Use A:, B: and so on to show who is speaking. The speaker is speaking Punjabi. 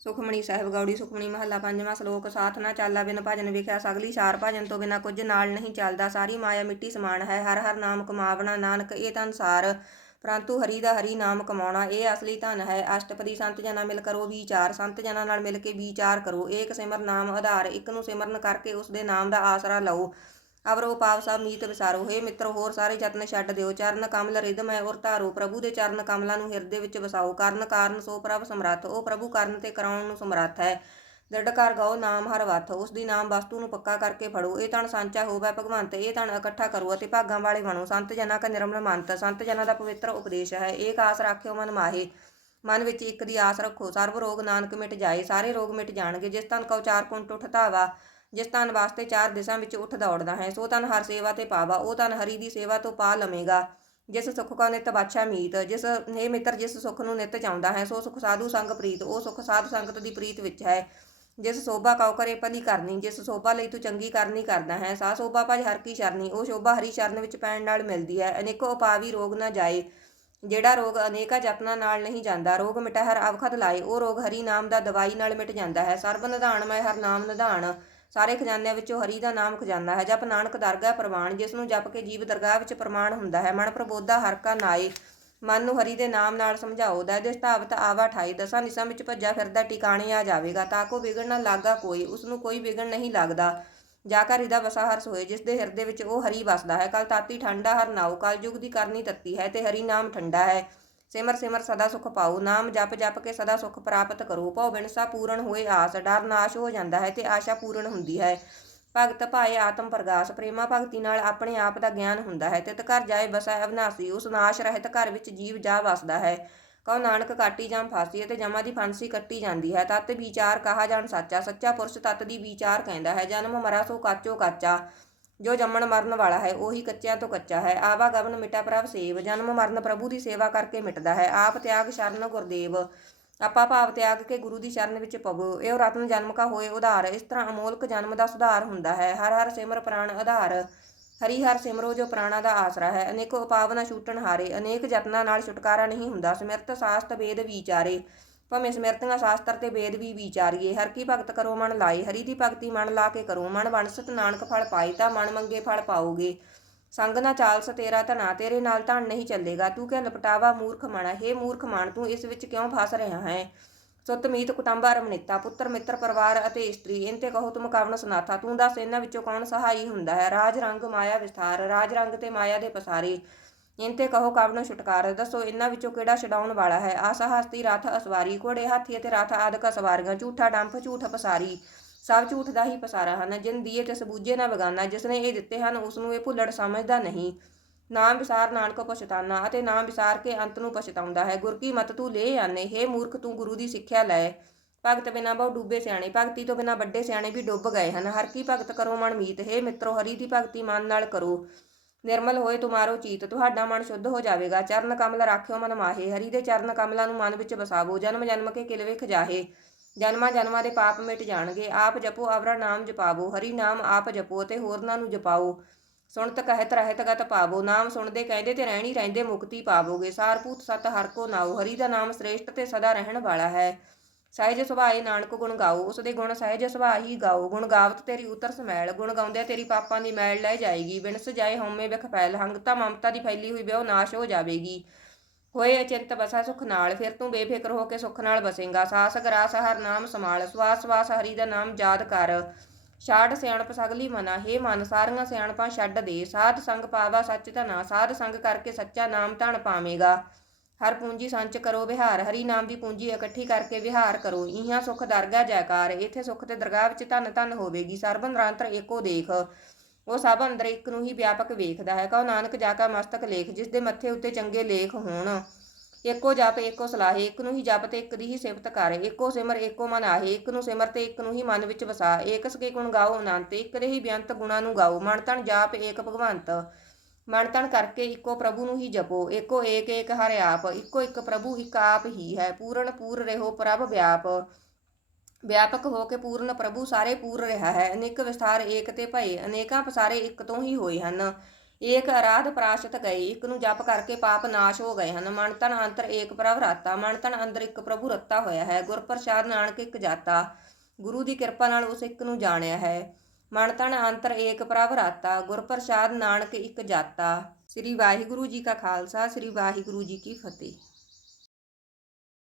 A: ਸੁਖਮਣੀ ਸਾਹਿਬ ਗੌੜੀ ਸੁਖਮਣੀ ਮਹੱਲਾ ਪੰਜਵਾਂ ਸ਼ਲੋਕ, ਸਾਥ ਨਾ ਚਾਲਾ ਬਿਨ ਭਜਨ ਵਿਖਿਆ, ਸਗਲੀ ਚਾਰ ਭਜਨ ਤੋਂ ਬਿਨਾ ਕੁਝ ਨਾਲ ਨਹੀਂ ਚੱਲਦਾ, ਸਾਰੀ ਮਾਇਆ ਮਿੱਟੀ ਸਮਾਨ ਹੈ, ਹਰ ਹਰ ਨਾਮ ਕਮਾਵਣਾ, ਨਾਨਕ ਇਹ ਸੰਸਾਰ ਪਰੰਤੂ ਹਰੀ ਦਾ ਹਰੀ ਨਾਮ ਕਮਾਉਣਾ, ਇਹ ਅਸਲੀ ਧਨ ਹੈ, ਅਸ਼ਟਪਦੀ ਸੰਤ ਜਨਾਂ ਮਿਲ ਕਰੋ ਵਿਚਾਰ, ਸੰਤ ਜਨਾਂ ਨਾਲ ਮਿਲ ਕੇ ਵਿਚਾਰ ਕਰੋ, ਏਕ ਸਿਮਰ ਨਾਮ ਆਧਾਰ, ਇੱਕ ਨੂੰ ਸਿਮਰਨ ਕਰਕੇ ਉਸ ਦੇ ਨਾਮ ਦਾ ਆਸਰਾ ਲਓ। ਅਵਰੋ ਪਾਵ ਸਭ ਮੀਤ ਵਿਸਾਰੋ ਹੈ ਮਿੱਤਰ, ਹੋਰ ਸਾਰੇ ਯਤਨ ਛੱਡ ਦਿਓ। ਚਰਨ ਕਮਲ ਰਿਦਮ ਹੈ ਔਰ ਧਾਰੋ। ਪ੍ਰਭੂ ਦੇ ਚਰਨ ਕਮਲਾਂ ਨੂੰ ਹਿਰਦੇ ਵਿੱਚ ਵਸਾਓ। ਕਰਨ ਕਾਰਨ ਸੋ ਪ੍ਰਭ ਸਮਰੱਥ। ਉਹ ਪ੍ਰਭੂ ਕਰਨ ਤੇ ਕਰਾਉਣ ਨੂੰ ਸਮਰੱਥ ਹੈ। ਦ੍ਰਿੜ ਗਾਓ, ਨਾਮ ਹਰ ਵੱਥ ਉਸ ਦੀ ਨਾਮ ਵਸਤੂ ਨੂੰ ਪੱਕਾ ਕਰਕੇ ਫੜੋ। ਇਹ ਤਣ ਸਾਂਚਾ ਹੋਵੇ ਭਗਵੰਤ। ਇਹ ਤਣ ਇਕੱਠਾ ਕਰੋ ਅਤੇ ਭਾਗਾਂ ਵਾਲੇ ਬਣੋ। ਸੰਤ ਜਨਾਂ ਕਾ ਨਿਰਮਲ ਮੰਤ। ਸੰਤ ਜਨਾਂ ਦਾ ਪਵਿੱਤਰ ਉਪਦੇਸ਼ ਹੈ। ਇਹ ਆਸ ਰੱਖਿਓ ਮਨ ਮਾਹੇ। ਮਨ ਵਿੱਚ ਇੱਕ ਦੀ ਆਸ ਰੱਖੋ। ਸਰਬ ਰੋਗ ਨਾਨਕ ਮਿਟ ਜਾਏ। ਸਾਰੇ ਰੋਗ ਮਿਟ ਜਾਣਗੇ। ਜਿਸ ਤਨ ਕਉ ਚਾਰ ਕੁੰਟ ਉਠਤਾਵਾ ਜਿਸ ਤਨ ਵਾਸਤੇ ਚਾਰ ਦਿਸ਼ਾ ਵਿੱਚ ਉੱਠ ਦੌੜਦਾ ਹੈ, ਸੋ ਤਨ ਹਰ ਸੇਵਾ ਤੇ ਪਾਵਾ, ਉਹ ਤਨ ਹਰੀ ਦੀ ਸੇਵਾ ਤੋਂ ਪਾ ਲਵੇਗਾ। ਜਿਸ ਸੁਖ ਕਾ ਨਿਤ ਬਾਛਾ ਮੀਤ, ਜਿਸ ਨੇ ਮਿੱਤਰ ਜਿਸ ਸੁਖ ਨੂੰ ਨਿਤ ਚਾਹੁੰਦਾ ਹੈ, ਸੋ ਸੁਖ ਸਾਧੂ ਸੰਗ ਪ੍ਰੀਤ, ਉਹ ਸੁਖ ਸਾਧ ਸੰਗਤ ਦੀ ਪ੍ਰੀਤ ਵਿੱਚ ਹੈ। ਜਿਸ ਸੋਭਾ ਕਉ ਕਰੇ ਭਲੀ ਕਰਨੀ, ਜਿਸ ਸੋਭਾ ਲਈ ਤੂੰ ਚੰਗੀ ਕਰਨੀ ਕਰਦਾ ਹੈ ਸਾ ਸੋਭਾ ਭਜ ਹਰ ਕੀ ਸ਼ਰਨੀ ਉਹ ਸ਼ੋਭਾ ਹਰੀ ਸ਼ਰਨ ਵਿੱਚ ਪੈਣ ਨਾਲ ਮਿਲਦੀ ਹੈ। ਅਨੇਕੋ ਉਪਾਵੀ ਰੋਗ ਨਾ ਜਾਏ, ਜਿਹੜਾ ਰੋਗ ਅਨੇਕਾਂ ਯਤਨਾਂ ਨਾਲ ਨਹੀਂ ਜਾਂਦਾ, ਰੋਗ ਮਿਟੈ ਹਰ ਅਵਖਦ ਲਾਏ, ਉਹ ਰੋਗ ਹਰੀ ਨਾਮ ਦਾ ਦਵਾਈ ਨਾਲ ਮਿਟ ਜਾਂਦਾ ਹੈ। ਸਰਬ ਨਿਧਾਨ ਮੈਂ ਹਰ ਨਾਮ ਨਿਧਾਨ ਸਾਰੇ ਖਜ਼ਾਨਿਆਂ ਵਿੱਚੋਂ ਹਰੀ ਦਾ ਨਾਮ ਖਜ਼ਾਨਾ ਹੈ। ਜਪ ਨਾਨਕ ਦਰਗਾਹ ਪ੍ਰਵਾਨ, ਜਿਸ ਨੂੰ ਜਪ ਕੇ ਜੀਵ ਦਰਗਾਹ ਵਿੱਚ ਪ੍ਰਮਾਣ ਹੁੰਦਾ ਹੈ। ਮਨ ਪ੍ਰਬੋਧਾ ਹਰ ਕਾ ਨਾਏ। ਮਨ ਨੂੰ ਹਰੀ ਦੇ ਨਾਮ ਨਾਲ ਸਮਝਾਓ। ਦਾ ਦੇ ਸਤਾਵਤ ਆਵਾ ਠਾਈ ਦਸਾਂ ਨਿਸ਼ਾਂ ਵਿੱਚ ਭੱਜਾ ਫਿਰਦਾ ਟਿਕਾਣੇ ਆ ਜਾਵੇਗਾ। ਤਾਂ ਕੋ ਵਿਗੜ ਨਾ ਲਾਗਾ ਕੋਈ, ਉਸ ਨੂੰ ਕੋਈ ਵਿਗੜ ਨਹੀਂ ਲੱਗਦਾ। ਜਾ ਕਰ ਹਿਰਦਾ ਵਸਾ ਹਰਸ ਹੋਏ ਜਿਸ ਦੇ ਹਿਰਦੇ ਵਿੱਚ ਉਹ ਹਰੀ ਵਸਦਾ ਹੈ। ਕਲ ਤਾਤੀ ਠੰਡਾ ਹਰ ਨਾਉ। ਕਲ ਯੁਗ ਦੀ ਕਰਨੀ ਤੱਤੀ ਹੈ ਤੇ ਹਰੀ ਨਾਮ ਠੰਡਾ ਹੈ। ਸਿਮਰ ਸਿਮਰ ਸਦਾ ਸੁਖ ਪਾਓ ਨਾਮ ਜਪ ਜਪ ਕੇ ਸਦਾ ਸੁਖ ਪ੍ਰਾਪਤ ਕਰੋ। ਭਉ ਬਿਨਸਾ ਪੂਰਨ ਹੋਏ ਆਸ, ਡਰ ਨਾਸ਼ ਹੋ ਜਾਂਦਾ ਹੈ ਤੇ ਆਸ਼ਾ ਪੂਰਨ ਹੁੰਦੀ ਹੈ। ਭਗਤ ਭਾਏ ਆਤਮ ਪ੍ਰਗਾਸ, ਪ੍ਰੇਮਾ ਭਗਤੀ ਨਾਲ ਆਪਣੇ ਆਪ ਦਾ ਗਿਆਨ ਹੁੰਦਾ ਹੈ। ਤਿਤ ਘਰ ਜਾਏ ਬਸੈ ਅਵਨਾਸੀ ਉਸ ਨਾਸ਼ ਰਹਿਤ ਘਰ ਵਿੱਚ ਜੀਵ ਜਾ ਵਸਦਾ ਹੈ। ਕਉ ਨਾਨਕ ਕਾਟੀ ਜਾਂ ਫਾਸੀ ਤੇ ਜਮਾ ਦੀ ਫਾਂਸੀ ਕੱਟੀ ਜਾਂਦੀ ਹੈ। ਤਤ ਵਿਚਾਰ ਕਹਾ ਜਾਣ ਸੱਚਾ ਸੱਚਾ ਪੁਰਸ਼ ਤਤ ਦੀ ਵਿਚਾਰ ਕਹਿੰਦਾ ਹੈ। ਜਨਮ ਮਰਾ ਸੋ ਕਾਚੋ ਕਾਚਾ। ਜੋ ਜੰਮਣ ਮਰਨ ਵਾਲਾ ਹੈ, ਉਹੀ ਕੱਚਿਆਂ ਤੋਂ ਕੱਚਾ ਹੈ। ਆਵਾ ਗਵਨ ਮਿਟਾ ਪ੍ਰਭ ਸੇਵ, ਜਨਮ ਮਰਨ ਪ੍ਰਭੂ ਦੀ ਸੇਵਾ ਕਰਕੇ ਮਿਟਦਾ ਹੈ। ਆਪ ਤਿਆਗ ਸ਼ਰਨ ਗੁਰਦੇਵ, ਆਪਾ ਭਾਵ ਤਿਆਗ ਕੇ ਗੁਰੂ ਦੀ ਸ਼ਰਨ ਵਿੱਚ ਪਵੋ। ਇਹ ਰਤਨ ਜਨਮ ਕਾ ਹੋਏ ਉਧਾਰ, ਇਸ ਤਰ੍ਹਾਂ ਅਮੋਲਕ ਜਨਮ ਦਾ ਸੁਧਾਰ ਹੁੰਦਾ ਹੈ। ਹਰ ਹਰ ਸਿਮਰ ਪ੍ਰਾਣ ਆਧਾਰ, ਹਰੀ ਹਰ ਸਿਮਰੋ ਜੋ ਪ੍ਰਾਣਾ ਦਾ ਆਸਰਾ ਹੈ। ਅਨੇਕੋ ਉਪਾਵਨਾ ਛੂਟਣ ਹਾਰੇ, ਅਨੇਕ ਯਤਨਾਂ ਨਾਲ ਛੁਟਕਾਰਾ ਨਹੀਂ ਹੁੰਦਾ। ਸਿਮਰਤ ਸਾਸਤ, ਵੇਦ, ਵਿਚਾਰੇ ਭਵੇਂ ਸਿਮਰਤੀਆਂ ਸ਼ਾਸਤਰ ਤੇ ਵੇਦ ਵੀ ਵਿਚਾਰੀਏ, ਹਰ ਕੀ ਭਗਤ ਕਰੋ ਮਨ ਲਾਏ, ਹਰੀ ਦੀ ਭਗਤੀ ਮਨ ਲਾ ਕੇ ਕਰੋ, ਮਨ ਵੰਸਤ ਨਾਨਕ ਫਲ ਪਾਈ ਤਾਂ ਮਨ ਮੰਗੇ ਫਲ ਪਾਓਗੇ। ਸੰਗ ਨਾ ਚਾਲਸ ਤੇਰਾ ਧਨਾ, ਤੇਰੇ ਨਾਲ ਧਨ ਨਹੀਂ ਚੱਲੇਗਾ, ਤੂੰ ਕਿ ਲਪਟਾਵਾ ਮੂਰਖ ਮਣਾ ਹੈ ਮੂਰਖ ਮਣ ਤੂੰ ਇਸ ਵਿੱਚ ਕਿਉਂ ਫਸ ਰਿਹਾ ਹੈ? ਸੁਤ ਮੀਤ ਕੁਟੰਬਾ ਰਮਨਿਤਾ ਪੁੱਤਰ ਮਿੱਤਰ ਪਰਿਵਾਰ ਅਤੇ ਇਸਤਰੀ, ਇਨ ਤੇ ਕਹੋ ਤੁਮ ਕਵਨ ਸੁਨਾਥਾ, ਤੂੰ ਦੱਸ ਇਹਨਾਂ ਵਿੱਚੋਂ ਕੌਣ ਸਹਾਈ ਹੁੰਦਾ ਹੈ? ਰਾਜ ਰੰਗ ਮਾਇਆ ਵਿਸਥਾਰ, ਰਾਜ ਰੰਗ ਤੇ ਮਾਇਆ ਦੇ ਪਸਾਰੇ। ਇਨ ਤੇ ਕਹੋ ਨੂੰ ਛੁਟਕਾਰ, ਦੱਸੋ ਇਹਨਾਂ ਵਿੱਚੋਂ ਕਿਹੜਾ ਛਡਾਉਣ ਵਾਲਾ ਹੈ? ਆਸਾ ਹਸਤੀ, ਰਥ ਅਸਵਾਰੀ, ਘੋੜੇ ਹਾਥੀ ਅਤੇ ਰਥ ਆਦਿਕ ਸਵਾਰੀਆਂ ਝੂਠਾ ਡੰਫ ਝੂਠ ਪਸਾਰੀ, ਸਭ ਝੂਠ ਦਾ ਹੀ ਪਸਾਰਾ ਹਨ, ਜਿਨ ਦੀਏ ਤੇ ਸਬੂਜੇ ਨਾ ਬਗਾਨਾ, ਜਿਸ ਨੇ ਇਹ ਦਿੱਤੇ ਹਨ, ਉਸ ਨੂੰ ਇਹ ਭੁੱਲੜ ਸਮਝਦਾ ਨਹੀਂ। ਨਾਮ ਵਿਸਾਰ ਨਾਨਕ ਪਛਤਾਨਾ ਅਤੇ ਨਾਮ ਵਿਸਾਰ ਕੇ ਅੰਤ ਨੂੰ ਪਛਤਾਉਂਦਾ ਹੈ। ਗੁਰ ਕੀ ਮਤ ਤੂੰ ਲੈ ਆਨੇ, ਹੇ ਮੂਰਖ ਤੂੰ ਗੁਰੂ ਦੀ ਸਿੱਖਿਆ ਲੈ। ਭਗਤ ਬਿਨਾ ਬਹੁ ਡੁੱਬੇ ਸਿਆਣੇ, ਭਗਤੀ ਤੋਂ ਬਿਨਾ ਵੱਡੇ ਸਿਆਣੇ ਵੀ ਡੁੱਬ ਗਏ ਹਨ। ਹਰ ਕੀ ਭਗਤ ਕਰੋ ਮਨ ਮੀਤ, ਹੇ ਮਿੱਤਰੋ, ਹਰੀ ਦੀ ਭਗਤੀ ਮਨ ਨਾਲ ਕਰੋ। ਨਿਰਮਲ ਹੋਏ ਤੁਮਾਰੋ ਚੀਤ, ਤੁਹਾਡਾ ਮਨ ਸ਼ੁੱਧ ਹੋ ਜਾਵੇਗਾ। ਚਰਨ ਕਮਲ ਰਾਖਿਓ ਮਨ ਮਾਹੇ, ਹਰੀ ਦੇ ਚਰਨ ਕਮਲਾਂ ਨੂੰ ਮਨ ਵਿੱਚ ਵਸਾਵੋ। ਜਨਮ ਜਨਮ ਕੇ ਕਿਲਵੇ ਖਜਾਹੇ ਜਨਮਾਂ ਜਨਮਾਂ ਦੇ ਪਾਪ ਮਿਟ ਜਾਣਗੇ। ਆਪ ਜਪੋ ਆਵਰਾ ਨਾਮ ਜਪਾਵੋ। ਹਰੀ ਨਾਮ ਆਪ ਜਪੋ ਤੇ ਹੋਰਨਾਂ ਨੂੰ ਜਪਾਓ। ਸੁਣਤ ਕਹਿਤ ਰਹਿਤ ਗਤ ਪਾਵੋ। ਨਾਮ ਸੁਣਦੇ ਕਹਿੰਦੇ ਤੇ ਰਹਿਣੀ, ਰਹਿੰਦੇ ਮੁਕਤੀ ਪਾਵੋਗੇ। ਸਾਰਪੂਤ ਸਤ ਹਰ ਕੋ ਨਾਉ। ਹਰੀ ਦਾ ਨਾਮ ਸ੍ਰੇਸ਼ਟ ਤੇ ਸਦਾ ਰਹਿਣ ਵਾਲਾ ਹੈ। ਸਹਿਜ ਸੁਭਾਏ ਨਾਨਕ ਗੁਣ ਗਾਓ ਉਸ ਦੇ ਗੁਣ ਸਹਿਜ ਸੁਭਾਅ ਹੀ ਗਾਓ। ਗੁਣ ਗਾਵਤ ਤੇਰੀ ਉਤਰ ਸਮੈਲ, ਗੁਣ ਗਾਉਂਦੇ ਤੇਰੀ ਪਾਪਾਂ ਦੀ ਮੈਲ ਲੈ ਜਾਏਗੀ। ਬਿਨਸ ਜਾਏ ਹਉਮੈ ਵਿਖ ਫੈਲ, ਹੰਗਤਾ ਮਮਤਾ ਦੀ ਫੈਲੀ ਹੋਈ ਬਿਓ ਨਾਸ਼ ਹੋ ਜਾਵੇਗੀ। ਹੋਏ ਅਚਿੰਤ ਬਸਾ ਸੁਖ ਨਾਲ, ਫਿਰ ਤੂੰ ਬੇਫਿਕਰ ਹੋ ਕੇ ਸੁਖ ਨਾਲ ਬਸੇਗਾ। ਸਾਸ ਗਰਾਸ ਹਰ ਨਾਮ ਸਮਾਲ ਸਵਾਸ ਸਵਾਸ ਹਰੀ ਦਾ ਨਾਮ ਯਾਦ ਕਰ। ਛਾੜ ਸਿਆਣਪ ਸਗਲੀ ਮਨਾ, ਹੇ ਮਨ, ਸਾਰੀਆਂ ਸਿਆਣਪਾਂ ਛੱਡ ਦੇ। ਸਾਧ ਸੰਗ ਪਾਵਾ ਸੱਚ ਧਨਾ, ਸਾਧ ਸੰਗ ਕਰਕੇ ਸੱਚਾ ਨਾਮ ਧਨ ਪਾਵੇਂਗਾ। ਹਰ ਪੂੰਜੀ ਸੰਚ ਕਰੋ ਵਿਹਾਰ, ਹਰੀ ਨਾਮ ਦੀ ਪੂੰਜੀ ਇਕੱਠੀ ਕਰਕੇ ਵਿਹਾਰ ਕਰੋ। ਇਹਾਂ ਸੁਖ ਦਰਗਾ ਜੈਕਾਰ, ਇਥੇ ਸੁਖ ਤੇ ਦਰਗਾਹ ਵਿੱਚ ਧਨ ਧਨ ਹੋਵੇਗੀ। ਸਰਬ ਏਕੋ ਦੇਖ। ਉਹ ਸਭ ਅੰਦਰ ਇੱਕ ਨੂੰ ਹੀ ਵਿਆਪਕ ਵੇਖਦਾ ਹੈ। ਕਹੋ ਨਾਨਕ ਜਾ ਕਾ ਮਸਤਕ ਲੇਖ, ਜਿਸ ਦੇ ਮੱਥੇ ਉੱਤੇ ਚੰਗੇ ਲੇਖ ਹੋਣ। ਇੱਕੋ ਜਪ ਇੱਕੋ ਸਲਾਹੇ ਇੱਕ ਨੂੰ ਹੀ ਜਪ ਤੇ ਇੱਕ ਦੀ ਹੀ ਸਿਫਤ ਕਰ। ਏਕੋ ਸਿਮਰ ਇੱਕੋ ਮਨ ਆਹੇ। ਇੱਕ ਨੂੰ ਸਿਮਰ ਤੇ ਇੱਕ ਨੂੰ ਹੀ ਮਨ ਵਿੱਚ ਵਸਾ। ਏਕ ਸਕੇ ਗੁਣ ਗਾਓ ਅਨੰਤ, ਇੱਕ ਦੇ ਹੀ ਬੇਅੰਤ ਗੁਣਾਂ ਨੂੰ ਗਾਓ। ਮਨ ਤਨ ਜਾਪ, ਏਕ ਭਗਵੰਤ। ਮਨ ਤਨ ਕਰਕੇ ਇੱਕੋ ਪ੍ਰਭੂ ਨੂੰ ਹੀ ਜਪੋ। ਏਕੋ ਏਕ ਏਕ ਹਰਿ ਆਪ, ਇੱਕੋ ਇੱਕ ਪ੍ਰਭੂ ਇੱਕ ਆਪ ਹੀ ਹੈ। ਪੂਰਨ ਪੂਰ ਰਹੋ ਪ੍ਰਭ ਵਿਆਪ। ਵਿਆਪਕ ਹੋ ਕੇ ਪੂਰਨ ਪ੍ਰਭੂ ਸਾਰੇ ਪੂਰ ਰਿਹਾ ਹੈ। ਅਨੇਕ ਵਿਸਥਾਰ ਏਕ ਤੇ ਭਏ, ਅਨੇਕਾਂ ਪਸਾਰੇ ਇੱਕ ਤੋਂ ਹੀ ਹੋਏ ਹਨ। ਏਕ ਅਰਾਧ ਪ੍ਰਾਸ਼ਤ ਗਏ, ਇੱਕ ਨੂੰ ਜਪ ਕਰਕੇ ਪਾਪ ਨਾਸ਼ ਹੋ ਗਏ ਹਨ। ਮਨ ਤਨ ਅੰਤਰ ਏਕ ਪ੍ਰਭ ਰਾਤਾ ਮਨ ਤਨ ਅੰਦਰ ਇੱਕ ਪ੍ਰਭੂ ਰੱਤਾ ਹੋਇਆ ਹੈ। ਗੁਰ ਪ੍ਰਸਾਦ ਨਾਨਕ ਇੱਕ ਜਾਤਾ। ਗੁਰੂ ਦੀ ਕਿਰਪਾ ਨਾਲ ਉਸ ਇੱਕ ਨੂੰ ਜਾਣਿਆ ਹੈ। ਮਨ ਤਨ ਅੰਤਰ ਏਕ ਪ੍ਰਭ ਰਾਤਾ, ਗੁਰ ਪ੍ਰਸਾਦ ਨਾਨਕ ਇੱਕ ਜਾਤਾ। ਸ੍ਰੀ ਵਾਹਿਗੁਰੂ ਜੀ ਕਾ ਖਾਲਸਾ, ਸ੍ਰੀ ਵਾਹਿਗੁਰੂ ਜੀ ਕੀ ਫਤਿਹ।